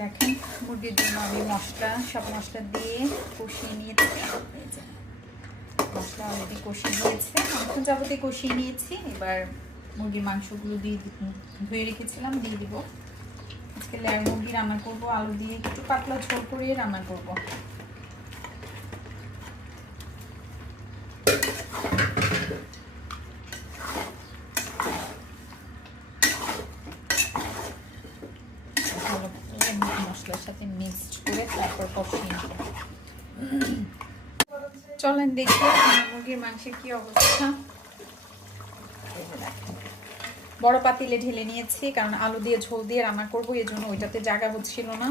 দেখেন মুরগির জন্য আমি সব মশলা দিয়ে কষিয়ে নিয়েছি। এই যে মশলা অলরেডি কষিয়ে নিয়েছে, মাংস যাবতীয় কষিয়ে নিয়েছি। এবার মুরগির মাংসগুলো ধুয়ে রেখেছিলাম দিয়ে দিব। আজকে লেয়ার মুরগি রান্না করবো, আলু দিয়ে একটু পাতলা ঝোল করিয়ে রান্না করবো। মশলার সাথে মিক্সড করে তারপর কষিয়ে নেব। চলেন দেখি মুরগির মাংসের কি অবস্থা। বড় পাতিলে ঢেলে নিয়েছি, কারণ আলু দিয়ে ঝোল দিয়ে রান্না করবো, এই জন্য ওইটাতে জায়গা হচ্ছিল না।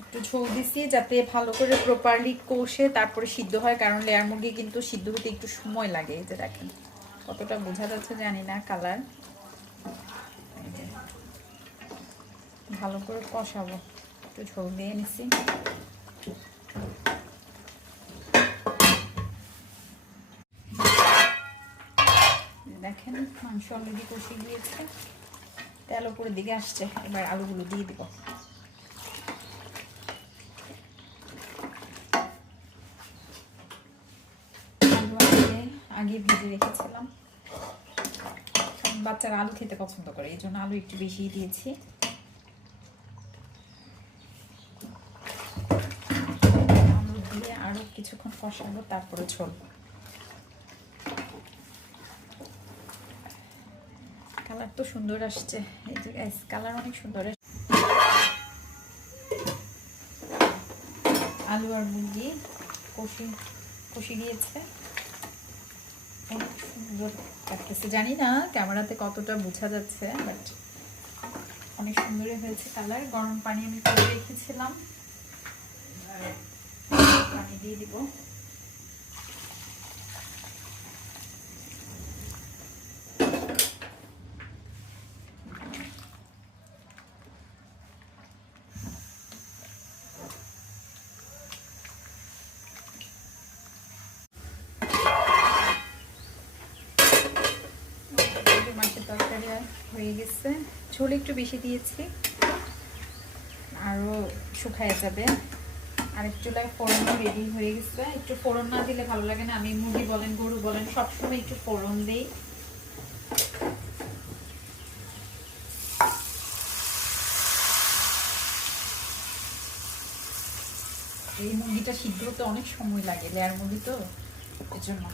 একটু ঝোল দিছি যাতে ভালো করে প্রপারলি কষে তারপরে সিদ্ধ হয়, কারণ লেয়ার মুরগি কিন্তু সিদ্ধ হতে একটু সময় লাগে। এই যে দেখেন কতটা বোঝা যাচ্ছে জানি না, কালার। ভালো করে কষাবো, একটু ঝোল দিয়ে নিছি। দেখেন মাংস অলরেডি কষে গিয়েছে, তেল উপরের দিকে আসছে। এবার আলুগুলো দিয়ে দিব। আগে ভেজে রেখেছিলাম, কারণ বাচ্চারা আলু খেতে পছন্দ করে, এই জন্য আলু একটু বেশি দিয়েছি। আলু দিয়ে আরো কিছুক্ষণ কষাবো, তারপরে ঝোল। কালার তো সুন্দর আসছে, এই যে কালার অনেক সুন্দর। আলু আর মুরগি কষে গিয়েছে, অনেক সুন্দর লাগতেছে। জানি না ক্যামেরাতে কতটা বোঝা যাচ্ছে, বাট অনেক সুন্দরই হয়েছে কালার। গরম পানি আমি করে রেখেছিলাম, পানি দিয়ে দিব। মাছের তরকারি হয়ে গেছে, ঝোল একটু বেশি দিয়েছি, আরও শুকায় যাবে। আরেক চুলায় ফোড়নও রেডি হয়ে গেছে। একটু ফোড়ন না দিলে ভালো লাগে না, আমি মুরগি বলেন গরু বলেন সবসময় একটু ফোড়ন দিই। এই মুরগিটা সিদ্ধ হতে অনেক সময় লাগে, লেয়ার মুরগি তো, এর জন্য।